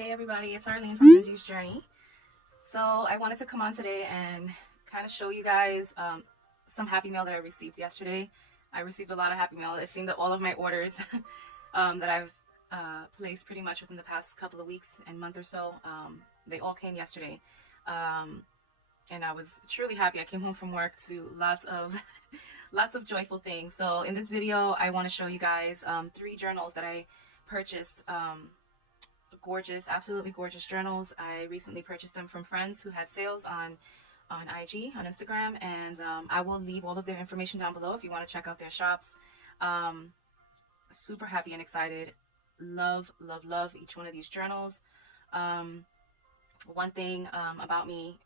Hey everybody, it's Arlene from Gingy's Journey. So I wanted to come on today and kind of show you guys some happy mail that I received yesterday. I received a lot of happy mail. It seemed that all of my orders that I've placed pretty much within the past couple of weeks and month or so, they all came yesterday. And I was truly happy. I came home from work to lots of lots of joyful things. So in this video, I want to show you guys 3 journals that I purchased. Gorgeous, absolutely gorgeous journals. I recently purchased them from friends who had sales on IG, on Instagram, and I will leave all of their information down below if you want to check out their shops. Super happy and excited. Love, love, love each one of these journals. One thing about me,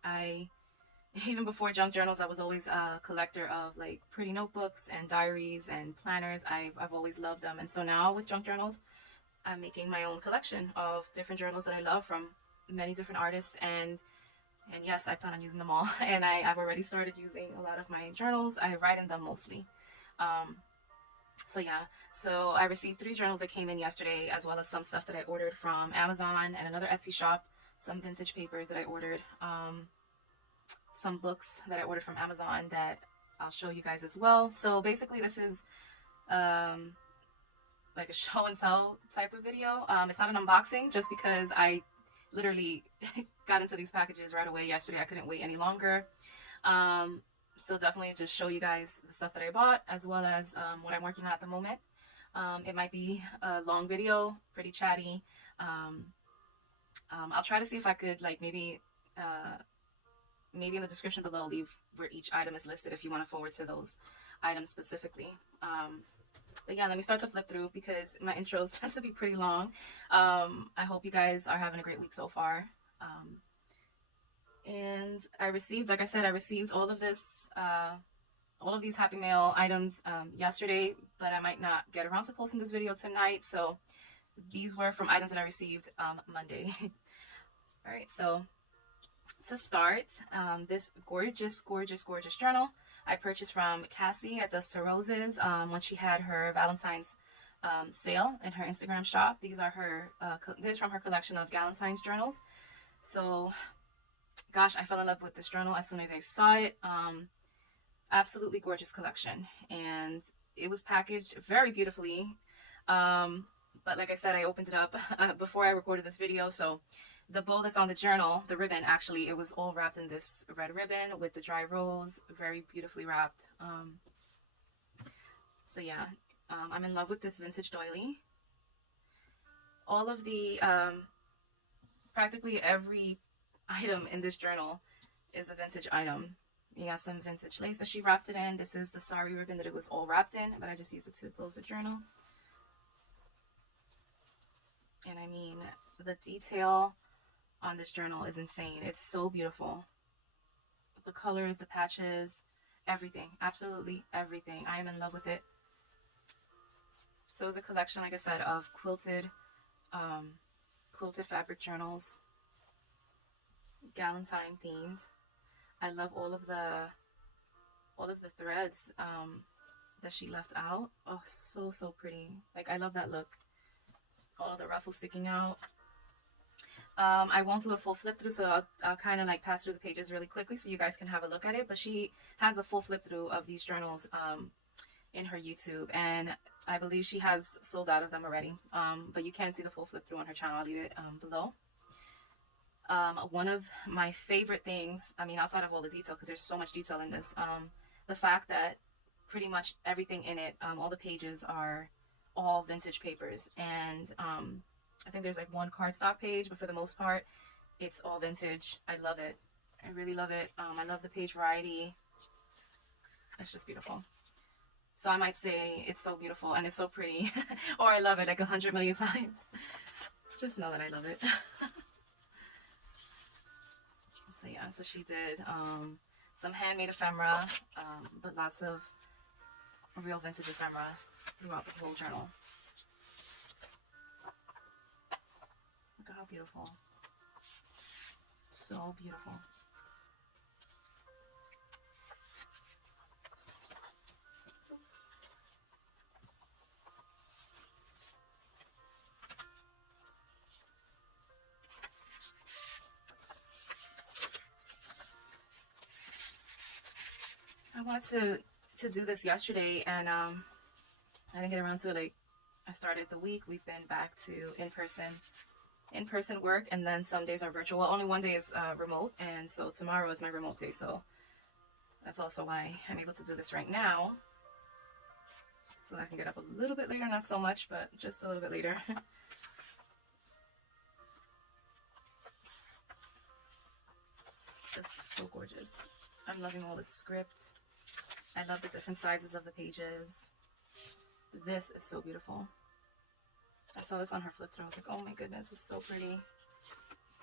even before junk journals, I was always a collector of like pretty notebooks and diaries and planners. I've always loved them, and so now with junk journals, I'm making my own collection of different journals that I love from many different artists, and yes, I plan on using them all. And I've already started using a lot of my journals. I write in them mostly. So yeah, so I received 3 journals that came in yesterday, as well as some stuff that I ordered from Amazon and another Etsy shop, some vintage papers that I ordered, some books that I ordered from Amazon that I'll show you guys as well. So basically this is like a show and sell type of video. It's not an unboxing, just because I literally got into these packages right away yesterday. I couldn't wait any longer. So definitely just show you guys the stuff that I bought, as well as what I'm working on at the moment. It might be a long video, pretty chatty. I'll try to see if I could like maybe in the description below leave where each item is listed if you want to forward to those items specifically. But yeah, let me start the flip through because my intros tend to be pretty long. I hope you guys are having a great week so far. And I received, like I said, I received all of these happy mail items yesterday, but I might not get around to posting this video tonight. So these were from items that I received Monday. All right, so to start, this gorgeous, gorgeous, gorgeous journal I purchased from Cassie at Dust to Roses when she had her Valentine's sale in her Instagram shop. These are her, this is from her collection of Galentine's journals. So, gosh, I fell in love with this journal as soon as I saw it. Absolutely gorgeous collection, and it was packaged very beautifully. But like I said, I opened it up before I recorded this video, so the bow that's on the journal, the ribbon, actually, it was all wrapped in this red ribbon with the dry rose, very beautifully wrapped. So yeah, I'm in love with this vintage doily. All of the, practically every item in this journal is a vintage item. You got some vintage lace that she wrapped it in. This is the sari ribbon that it was all wrapped in, but I just used it to close the journal. And I mean, the detail on this journal is insane. It's so beautiful. The colors, the patches, everything, absolutely everything. I am in love with it. So it's a collection, like I said, of quilted fabric journals, Galentine themed. I love all of the threads that she left out. Oh, so pretty. Like, I love that look. All of the ruffles sticking out. I won't do a full flip through, so I'll kind of like pass through the pages really quickly so you guys can have a look at it. But she has a full flip through of these journals in her YouTube, and I believe she has sold out of them already. But you can see the full flip through on her channel. I'll leave it below. One of my favorite things, I mean, outside of all the detail, because there's so much detail in this, the fact that pretty much everything in it, all the pages are all vintage papers, and I think there's like one cardstock page, but for the most part, it's all vintage. I love it. I really love it. I love the page variety. It's just beautiful. So I might say it's so beautiful and it's so pretty, or I love it like 100 million times. Just know that I love it. So yeah, so she did some handmade ephemera, but lots of real vintage ephemera throughout the whole journal. Look at how beautiful. So beautiful. wanted to do this yesterday, and I didn't get around to it. Like, I started the week. We've been back to in-person work, and then some days are virtual. Well, only one day is remote, and so tomorrow is my remote day. So that's also why I'm able to do this right now. So I can get up a little bit later, not so much, but just a little bit later. Just so gorgeous. I'm loving all the script. I love the different sizes of the pages. This is so beautiful. I saw this on her flip through. I was like, oh my goodness, it's so pretty.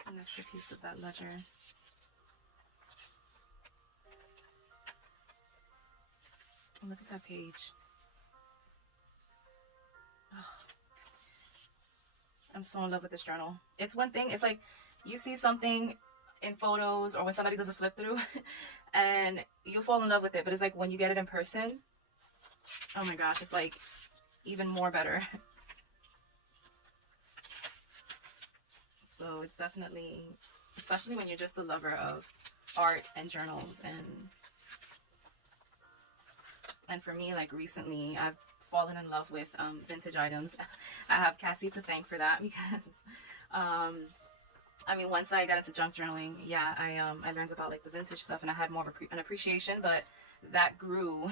An extra piece of that ledger. And look at that page. Oh. I'm so in love with this journal. It's one thing, it's like you see something in photos or when somebody does a flip through and you fall in love with it, but it's like when you get it in person, oh my gosh, it's like even more better. So it's definitely, especially when you're just a lover of art and journals, and for me, like recently I've fallen in love with vintage items. I have Cassie to thank for that, because I mean, once I got into junk journaling, yeah, I learned about like the vintage stuff, and I had more of an appreciation, but that grew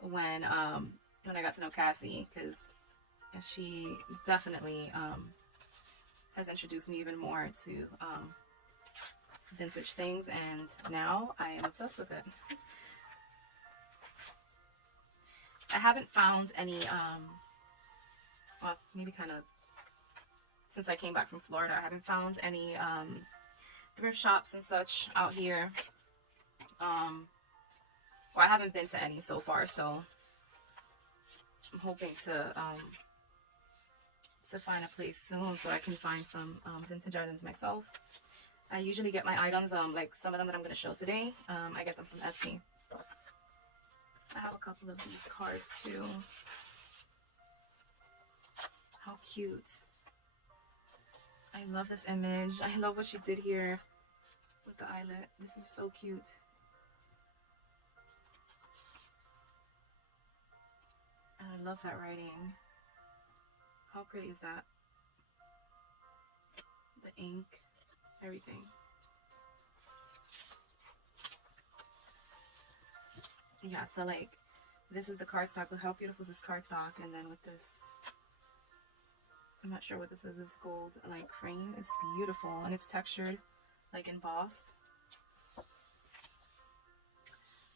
when I got to know Cassie, because she definitely has introduced me even more to vintage things, and now I am obsessed with it. I haven't found any, well, maybe kind of, since I came back from Florida, I haven't found any thrift shops and such out here. Well, I haven't been to any so far, so I'm hoping to find a place soon so I can find some vintage items myself. I usually get my items, like some of them that I'm going to show today, I get them from Etsy. I have a couple of these cards too. How cute. I love this image. I love what she did here with the eyelet. This is so cute. And I love that writing. How pretty is that? The ink, everything. Yeah, so like, this is the cardstock. Look how beautiful is this cardstock. And then with this, I'm not sure what this is. This gold like cream. It's beautiful, and it's textured, like embossed.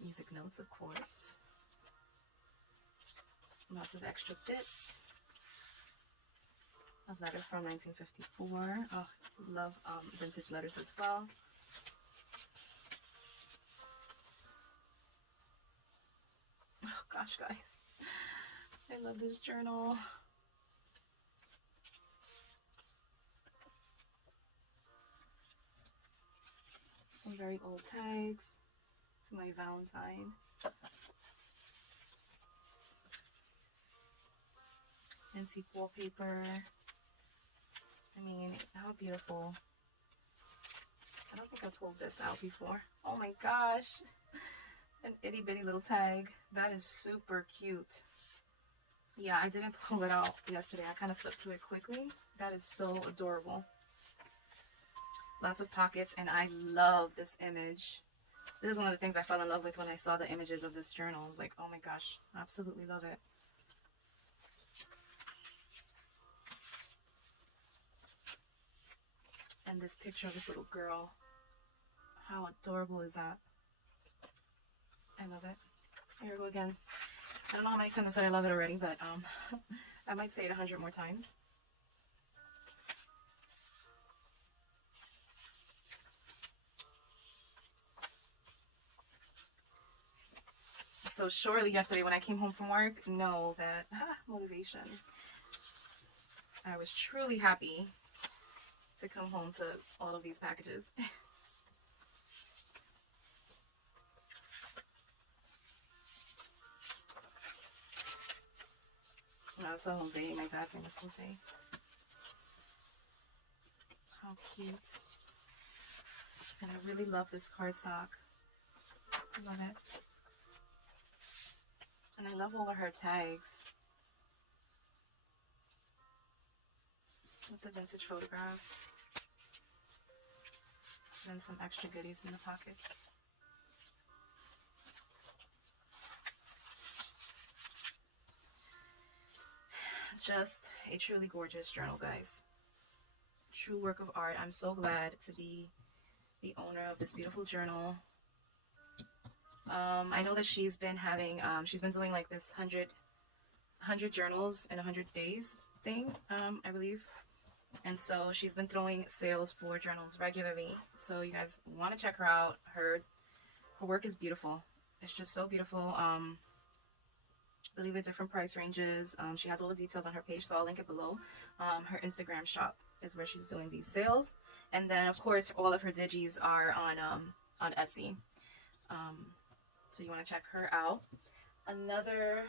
Music notes, of course. Lots of extra bits. A letter from 1954. Oh, love vintage letters as well. Oh gosh, guys, I love this journal. Some very old tags. It's my Valentine. Antique wallpaper. I mean, how beautiful. I don't think I've pulled this out before. Oh my gosh. An itty bitty little tag. That is super cute. Yeah, I didn't pull it out yesterday. I kind of flipped through it quickly. That is so adorable. Lots of pockets, and I love this image. This is one of the things I fell in love with when I saw the images of this journal. I was like, oh my gosh, absolutely love it. And this picture of this little girl. How adorable is that? I love it. Here we go again. I don't know how many times I said I love it already, but I might say it 100 more times. So shortly yesterday when I came home from work, know that, motivation. I was truly happy to come home to all of these packages. Oh, so Jose, my dad's name is Jose. How cute. And I really love this cardstock. I love it. And I love all of her tags with the vintage photograph. And some extra goodies in the pockets. Just a truly gorgeous journal, guys. True work of art. I'm so glad to be the owner of this beautiful journal. I know that she's been having, she's been doing like this 100 journals in 100 days thing, I believe. And so she's been throwing sales for journals regularly. So you guys want to check her out. Her work is beautiful. It's just so beautiful. I believe at different price ranges. She has all the details on her page, so I'll link it below. Her Instagram shop is where she's doing these sales. And then of course all of her digis are on Etsy. So you want to check her out. Another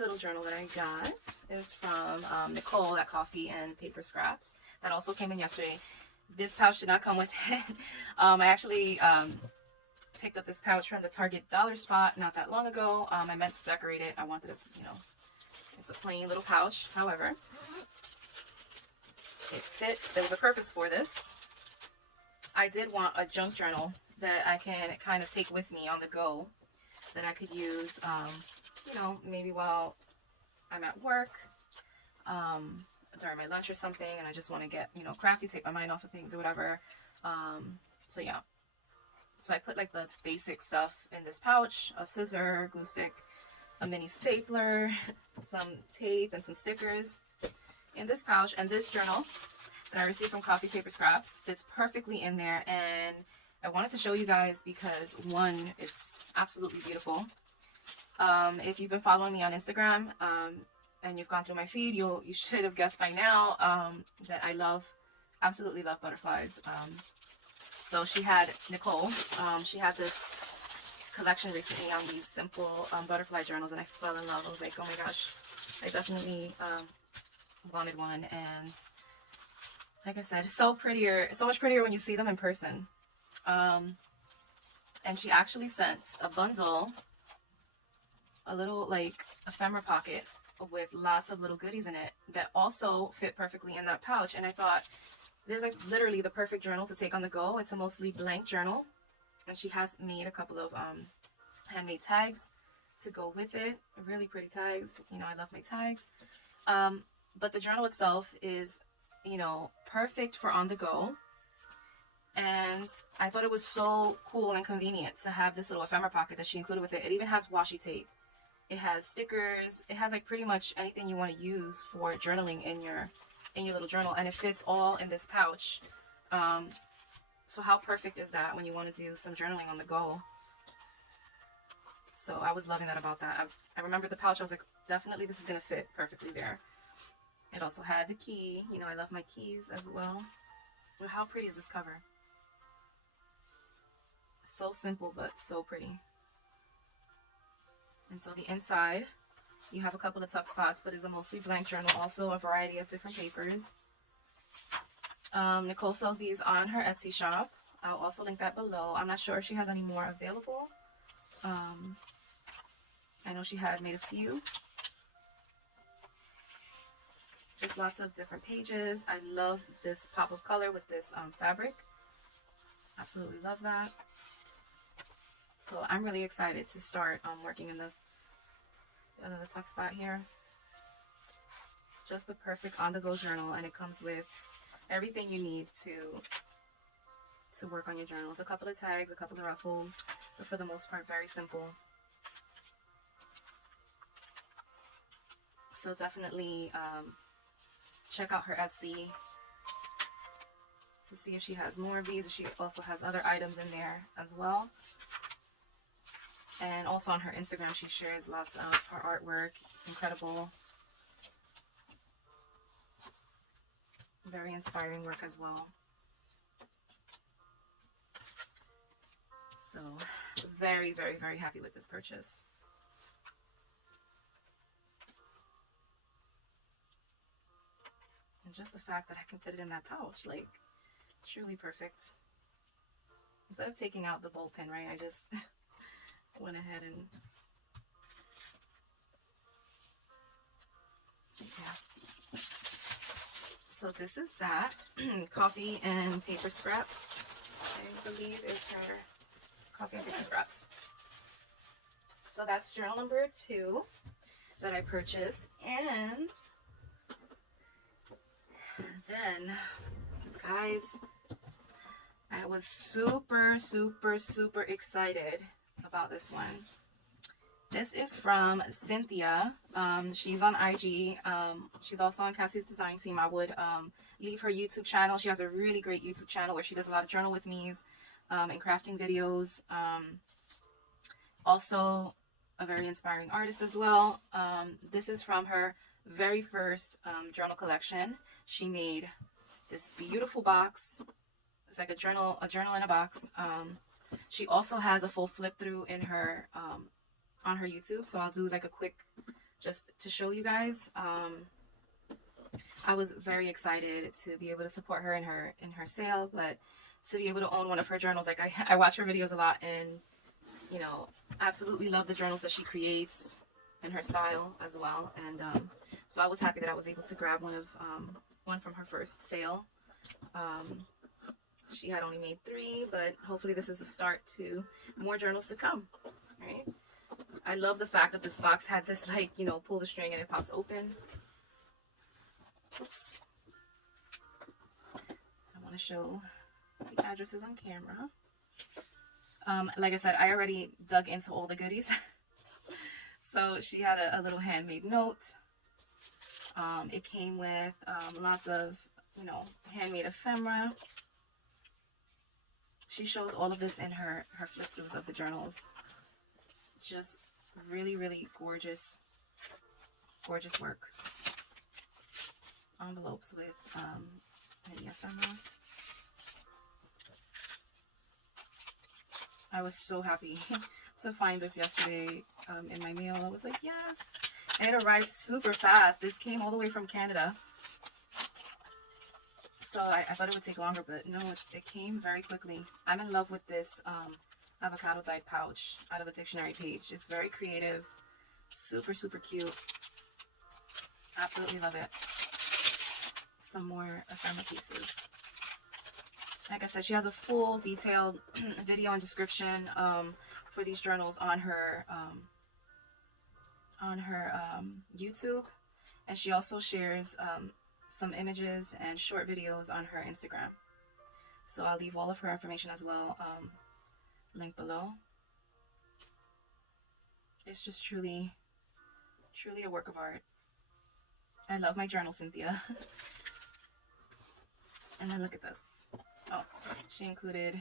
little journal that I got is from Nichole at Coffe and Paper Scraps. That also came in yesterday. This pouch did not come with it. I actually picked up this pouch from the Target dollar spot not that long ago. I meant to decorate it. I wanted to, you know, it's a plain little pouch. However, it fits. There was a purpose for this. I did want a junk journal that I can kind of take with me on the go, that I could use, you know, maybe while I'm at work, during my lunch or something, and I just want to get, you know, crafty, take my mind off of things or whatever. So yeah. So I put like the basic stuff in this pouch: a scissor, glue stick, a mini stapler, some tape, and some stickers in this pouch. And this journal that I received from Coffe Paper Scraps fits perfectly in there. And I wanted to show you guys because, one, it's absolutely beautiful. If you've been following me on Instagram and you've gone through my feed, you should have guessed by now that I absolutely love butterflies. So she had, Nichole, she had this collection recently on these simple butterfly journals, and I fell in love. I was like, oh my gosh, I definitely wanted one. And like I said, it's so much prettier when you see them in person. And she actually sent a bundle, a little like ephemera pocket with lots of little goodies in it that also fit perfectly in that pouch. And I thought, this is like literally the perfect journal to take on the go. It's a mostly blank journal, and she has made a couple of handmade tags to go with it. Really pretty tags. You know, I love my tags. But the journal itself is, you know, perfect for on the go. And I thought it was so cool and convenient to have this little ephemera pocket that she included with it. It even has washi tape. It has stickers. It has like pretty much anything you want to use for journaling in your little journal, and it fits all in this pouch. So how perfect is that when you want to do some journaling on the go? So I was loving that about that. I remember the pouch. I was like, definitely this is gonna fit perfectly there. It also had the key. You know, I love my keys as well. Well, how pretty is this cover? So simple, but so pretty. And so the inside, you have a couple of tuck spots, but it's a mostly blank journal. Also a variety of different papers. Nichole sells these on her Etsy shop. I'll also link that below. I'm not sure if she has any more available. I know she had made a few. Just lots of different pages. I love this pop of color with this fabric. Absolutely love that. So I'm really excited to start working in this. Another tuck spot here. Just the perfect on-the-go journal, and it comes with everything you need to work on your journals. A couple of tags, a couple of ruffles, but for the most part, very simple. So definitely check out her Etsy to see if she has more of these. If she also has other items in there as well. And also on her Instagram, she shares lots of her artwork. It's incredible. Very inspiring work as well. So, very, very, very happy with this purchase. And just the fact that I can fit it in that pouch, like, truly perfect. Instead of taking out the bolt pin, right, I just went ahead and Yeah. So this is that. Coffee and paper scraps, I believe is her coffee and paper scraps. So that's journal number 2 that I purchased. And then, guys, I was super excited about this one. This is from Cynthia. She's on IG. She's also on Cassie's design team. I would leave her YouTube channel. She has a really great YouTube channel where she does a lot of journal with me's and crafting videos. Also a very inspiring artist as well. This is from her very first journal collection. She made this beautiful box. It's like a journal in a box. She also has a full flip through in her on her YouTube, so I'll do like a quick just to show you guys. I was very excited to be able to support her in her sale, but to be able to own one of her journals. Like I watch her videos a lot, and you know, absolutely love the journals that she creates and her style as well. And so I was happy that I was able to grab one from her first sale. She had only made 3, but hopefully this is a start to more journals to come. Right? I love the fact that this box had this, like, you know, pull the string and it pops open. Oops. I want to show the addresses on camera. Like I said, I already dug into all the goodies. So she had a little handmade note. It came with lots of, you know, handmade ephemera. She shows all of this in her flip-throughs of the journals. Just really gorgeous work. Envelopes with any ephemera. I was so happy to find this yesterday in my mail. I was like, yes. And it arrived super fast. This came all the way from Canada. So I thought it would take longer, but no, it came very quickly. I'm in love with this avocado dyed pouch out of a dictionary page. It's very creative, super cute. Absolutely love it. Some more ephemera pieces. Like I said, she has a full detailed video and description for these journals on her YouTube, and she also shares some images and short videos on her Instagram. So I'll leave all of her information as well linked below. It's just truly a work of art. I love my journal, Cynthia. And then look at this. Oh, she included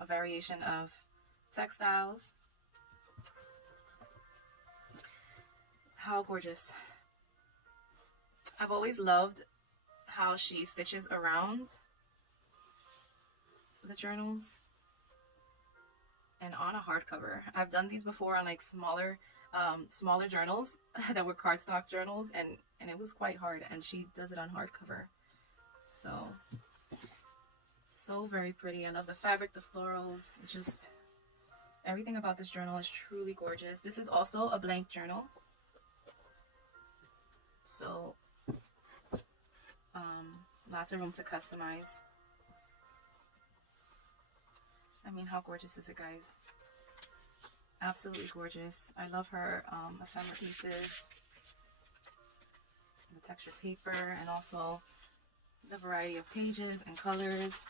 a variation of textiles. How gorgeous. I've always loved how she stitches around the journals and on a hardcover. I've done these before on like smaller journals that were cardstock journals, and it was quite hard, and she does it on hardcover. So very pretty. I love the fabric, the florals, just everything about this journal is truly gorgeous. This is also a blank journal. So lots of room to customize. I mean, how gorgeous is it, guys? Absolutely gorgeous. I love her ephemera pieces, the textured paper, and also the variety of pages and colors.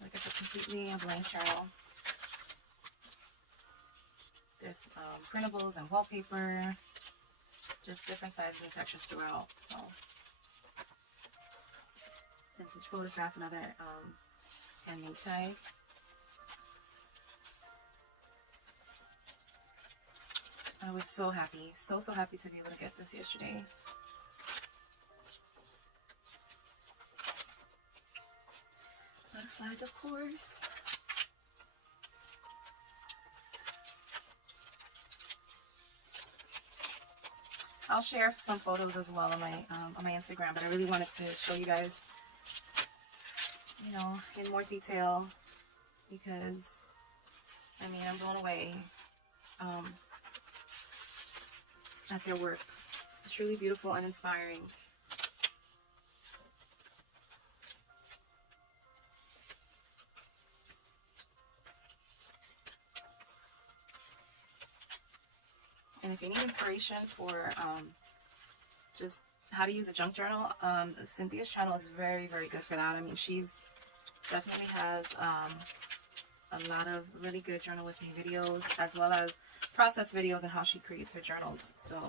Like it's a completely blank journal. There's printables and wallpaper, just different sizes and textures throughout. So vintage photograph, another handmade tag. I was so happy, so happy to be able to get this yesterday. Butterflies, of course. I'll share some photos as well on my Instagram, but I really wanted to show you guys, you know, in more detail, because I mean, I'm blown away at their work. It's truly beautiful and inspiring. And if you need inspiration for just how to use a junk journal, Cynthia's channel is very, very good for that. I mean, she's definitely has a lot of really good journal with me videos, as well as process videos and how she creates her journals. So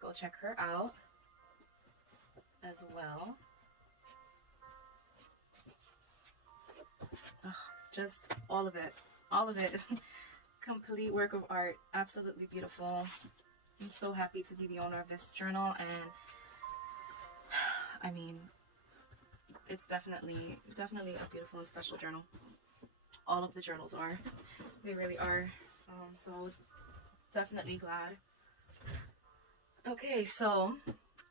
go check her out as well. Oh, just all of it is complete work of art. Absolutely beautiful. I'm so happy to be the owner of this journal, and I mean, it's definitely a beautiful and special journal. All of the journals are. They really are. So I was definitely glad. Okay, so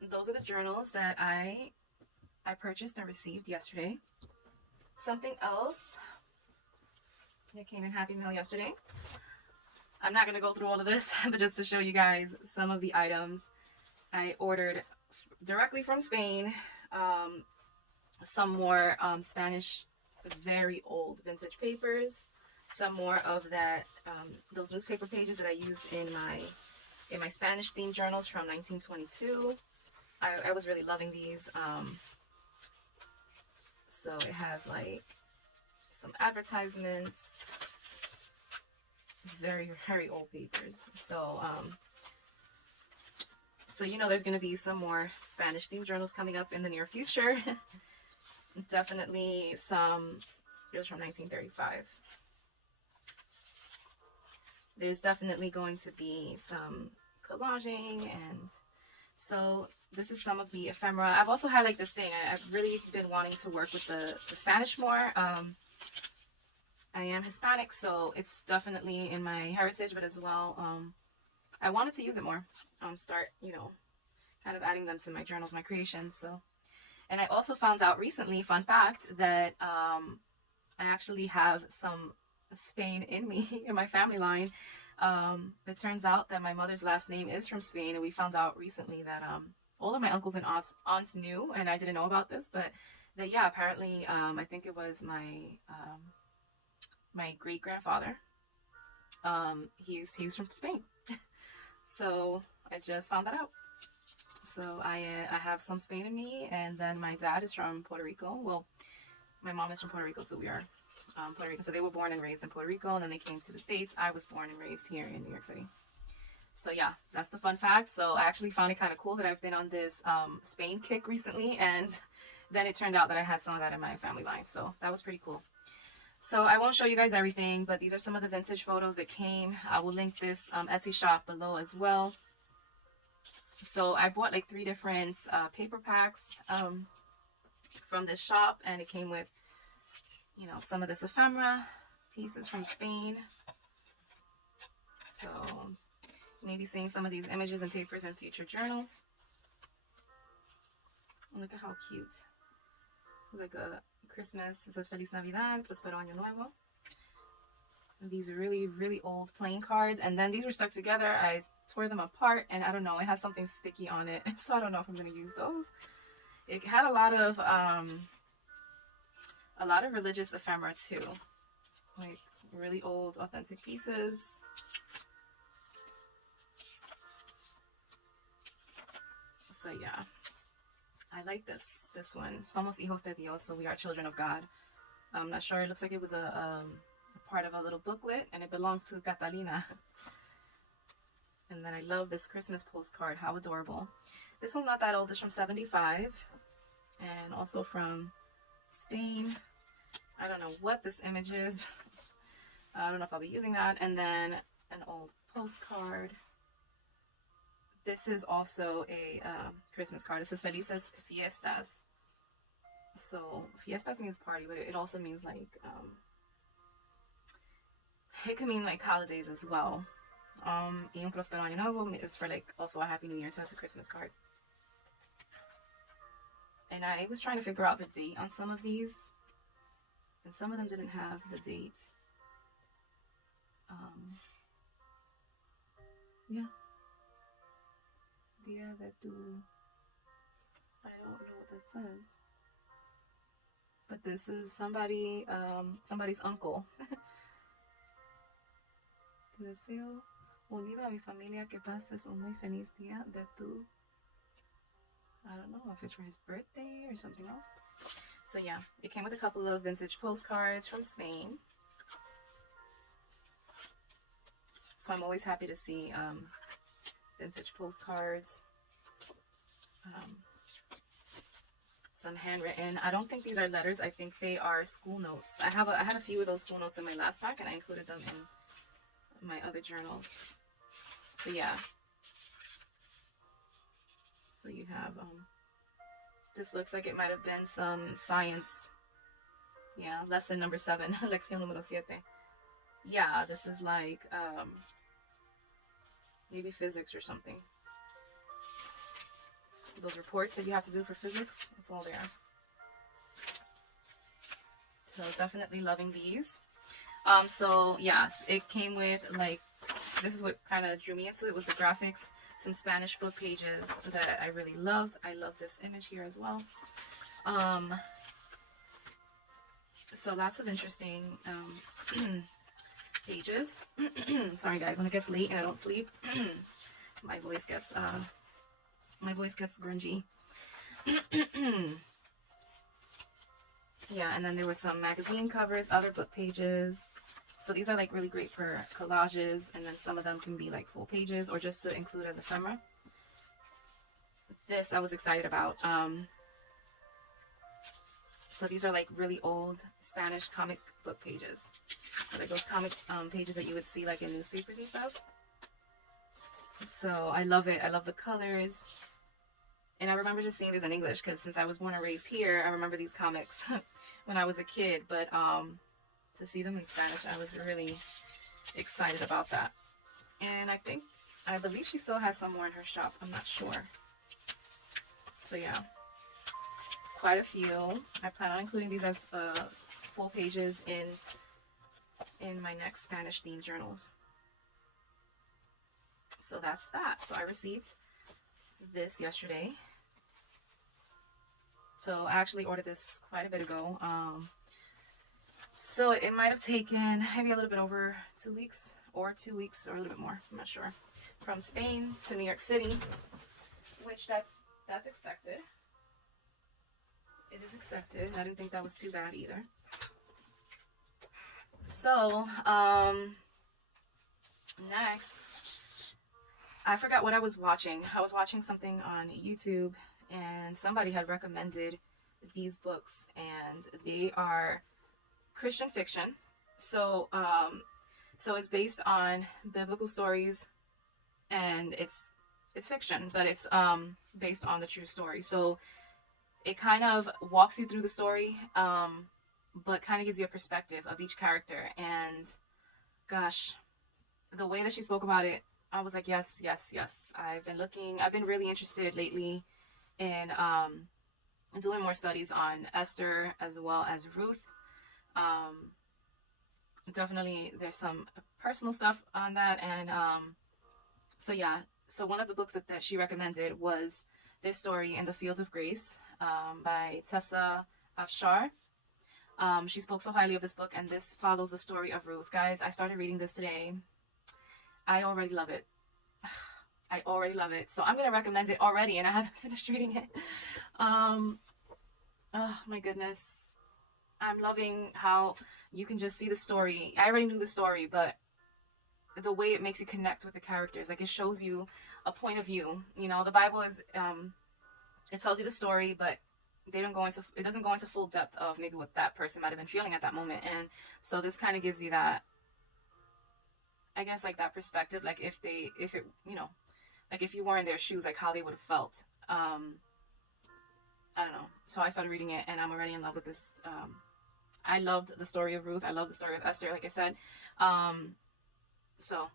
those are the journals that I purchased and received yesterday. Something else that came in Happy Mail yesterday. I'm not going to go through all of this, but just to show you guys some of the items I ordered directly from Spain. Some more Spanish, very old vintage papers. Some more of that, those newspaper pages that I used in my Spanish themed journals from 1922. I was really loving these. So it has like some advertisements. Very, very old papers. So, so you know, there's going to be some more Spanish themed journals coming up in the near future. Definitely some. It was from 1935. There's definitely going to be some collaging, and so this is some of the ephemera. I've also had like this thing. I've really been wanting to work with the Spanish more. I am Hispanic, so it's definitely in my heritage, but as well, I wanted to use it more. Start, you know, kind of adding them to my journals, my creations. So, and I also found out recently, fun fact, that I actually have some Spain in me, in my family line. It turns out that my mother's last name is from Spain, and we found out recently that all of my uncles and aunts knew, and I didn't know about this, but that, yeah, apparently, I think it was my great-grandfather. He's from Spain. So I just found that out. So I have some Spain in me, and then my dad is from Puerto Rico. Well, my mom is from Puerto Rico, so we are Puerto Rico. So they were born and raised in Puerto Rico, and then they came to the States. I was born and raised here in New York City. So yeah, that's the fun fact. So I actually found it kind of cool that I've been on this Spain kick recently, and then it turned out that I had some of that in my family line. So that was pretty cool. So I won't show you guys everything, but these are some of the vintage photos that came. I will link this Etsy shop below as well. So I bought like 3 different paper packs from this shop, and it came with, you know, some of this ephemera pieces from Spain. So maybe seeing some of these images and papers in future journals. And look at how cute. It's like a Christmas. It says Feliz Navidad, Prospero Año Nuevo. And these are really, really old playing cards. And then these were stuck together. I tore them apart, and I don't know, it has something sticky on it. So I don't know if I'm going to use those. It had a lot of religious ephemera too. Like really old, authentic pieces. So yeah. I like this one. Somos hijos de Dios, so we are children of God. I'm not sure. It looks like it was a part of a little booklet, and it belonged to Catalina. And then I love this Christmas postcard. How adorable. This one's not that old. It's from 75, and also from Spain. I don't know what this image is. I don't know if I'll be using that. And then an old postcard. This is also a Christmas card. It says Felices Fiestas. So fiestas means party, but it also means like it can mean like holidays as well. Y un prospero año nuevo is for like also a happy new year, so it's a Christmas card. And I was trying to figure out the date on some of these, and some of them didn't have the date. Yeah, día de tu... I don't know what that says. But this is somebody, somebody's uncle. Te deseo unido a mi familia que pases un muy feliz día de tu... I don't know if it's for his birthday or something else. So yeah, it came with a couple of vintage postcards from Spain. So I'm always happy to see vintage postcards. Some handwritten. I don't think these are letters. I think they are school notes. I had a few of those school notes in my last pack, and I included them in my other journals. So yeah. So you have this looks like it might have been some science. Yeah, lesson number 7, lección número 7. Yeah, this is like maybe physics or something. Those reports that you have to do for physics, it's all there. So definitely loving these. So yes, it came with like, this is what kind of drew me into it, was the graphics, some Spanish book pages that I really loved. I love this image here as well. So lots of interesting pages. Sorry guys, when it gets late and I don't sleep, my voice gets grungy. Yeah, and then there was some magazine covers, other book pages. So these are like really great for collages, and then some of them can be like full pages or just to include as ephemera. This I was excited about. So these are like really old Spanish comic book pages. So like those comic pages that you would see like in newspapers and stuff. So I love it. I love the colors. And I remember just seeing these in English because since I was born and raised here, I remember these comics when I was a kid. But to see them in Spanish, I was really excited about that. And I believe she still has some more in her shop. I'm not sure. So yeah, it's quite a few. I plan on including these as full pages in my next Spanish themed journals. So that's that. So I received this yesterday. So I actually ordered this quite a bit ago. So it might have taken maybe a little bit over 2 weeks or 2 weeks or a little bit more. I'm not sure. From Spain to New York City, which that's expected. It is expected. I didn't think that was too bad either. So next, I forgot what I was watching. I was watching something on YouTube, and somebody had recommended these books, and they are Christian fiction. So so it's based on biblical stories, and it's fiction, but it's based on the true story. So it kind of walks you through the story, but kind of gives you a perspective of each character. And gosh, the way that she spoke about it, I was like, yes, yes, yes. I've been really interested lately in doing more studies on Esther as well as Ruth. Definitely there's some personal stuff on that. And so yeah, so one of the books that she recommended was this story, In the Field of Grace, by Tessa Afshar. She spoke so highly of this book, and this follows the story of Ruth. Guys, I started reading this today. I already love it. I already love it. So I'm going to recommend it already, and I haven't finished reading it. Oh my goodness. I'm loving how you can just see the story. I already knew the story, but the way it makes you connect with the characters, like it shows you a point of view. You know, the Bible is, it tells you the story, but it doesn't go into full depth of maybe what that person might have been feeling at that moment. And so this kind of gives you that, I guess, like that perspective, like if it, you know, like if you were in their shoes, like how they would have felt. I don't know. So I started reading it, and I'm already in love with this. I loved the story of Ruth. I love the story of Esther, like I said. So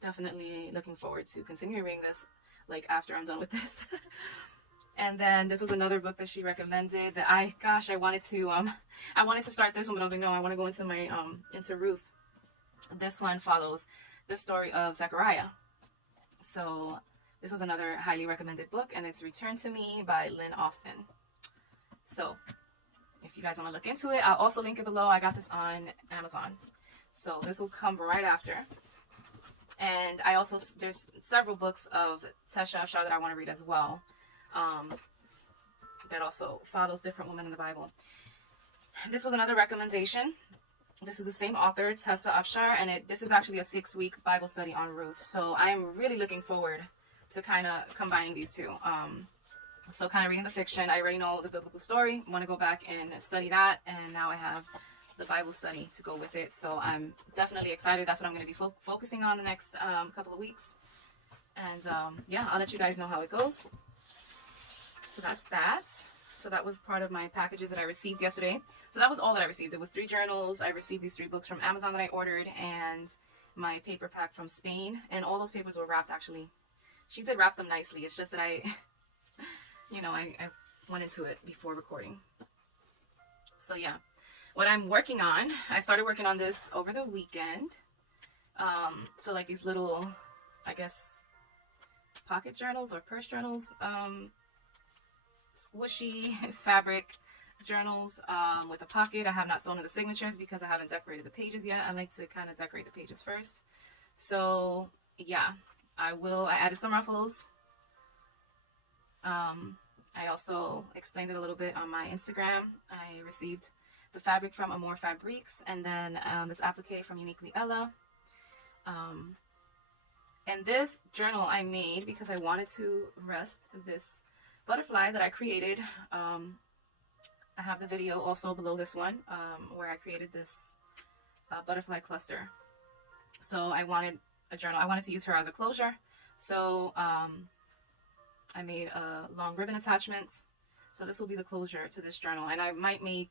definitely looking forward to continuing reading this, like after I'm done with this. And then this was another book that she recommended that I wanted to start this one, but I was like, no, I want to go into my into Ruth. This one follows the story of Zechariah. So this was another highly recommended book, and it's Return to Me by Lynn Austin. So if you guys want to look into it, I'll also link it below. I got this on Amazon. So this will come right after. And I also, there's several books of Tessa Afshar that I want to read as well. That also follows different women in the Bible. This was another recommendation. This is the same author, Tessa Afshar, and this is actually a 6-week Bible study on Ruth. So I am really looking forward to kind of combining these two. So kind of reading the fiction, I already know the biblical story. I want to go back and study that, and now I have the Bible study to go with it. So I'm definitely excited. That's what I'm going to be focusing on the next couple of weeks. And yeah, I'll let you guys know how it goes. So that's that. So that was part of my packages that I received yesterday. So that was all that I received. It was 3 journals. I received these 3 books from Amazon that I ordered, and my paper pack from Spain. And all those papers were wrapped, actually. She did wrap them nicely. It's just that I went into it before recording. So yeah, what I'm working on, I started working on this over the weekend. So like these little, I guess, pocket journals or purse journals, squishy fabric journals with a pocket. I have not sewn in the signatures because I haven't decorated the pages yet. I like to kind of decorate the pages first. So yeah, I added some ruffles. I also explained it a little bit on my Instagram. I received the fabric from Amore Fabriques, and then this applique from Uniquely Ella. And this journal I made because I wanted to rest this butterfly that I created. I have the video also below this one where I created this butterfly cluster. So I wanted a journal. I wanted to use her as a closure. So I made a long ribbon attachment. So this will be the closure to this journal. And I might make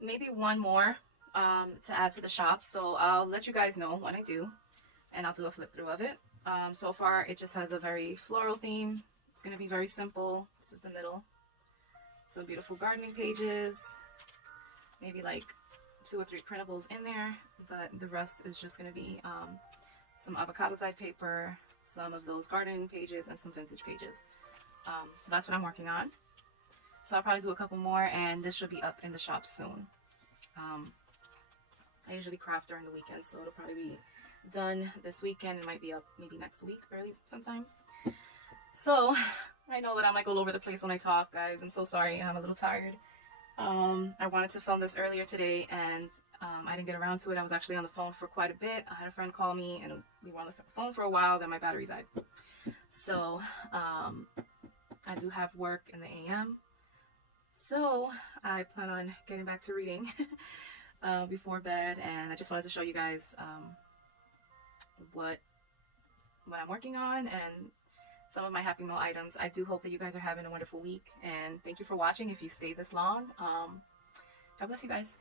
maybe one more to add to the shop. So I'll let you guys know when I do. And I'll do a flip through of it. So far it just has a very floral theme. It's going to be very simple. This is the middle. Some beautiful gardening pages. Maybe like 2 or 3 printables in there. But the rest is just going to be some avocado dyed paper, some of those gardening pages, and some vintage pages. So that's what I'm working on. So I'll probably do a couple more, and this should be up in the shop soon. I usually craft during the weekend, so it'll probably be done this weekend. It might be up maybe next week, early sometime. So I know that I'm like all over the place when I talk, guys. I'm so sorry. I'm a little tired. I wanted to film this earlier today, and I didn't get around to it. I was actually on the phone for quite a bit. I had a friend call me, and we were on the phone for a while. Then my battery died. So I do have work in the AM. So I plan on getting back to reading before bed, and I just wanted to show you guys what I'm working on and some of my Happy Meal items. I do hope that you guys are having a wonderful week, and thank you for watching if you stayed this long. God bless you guys.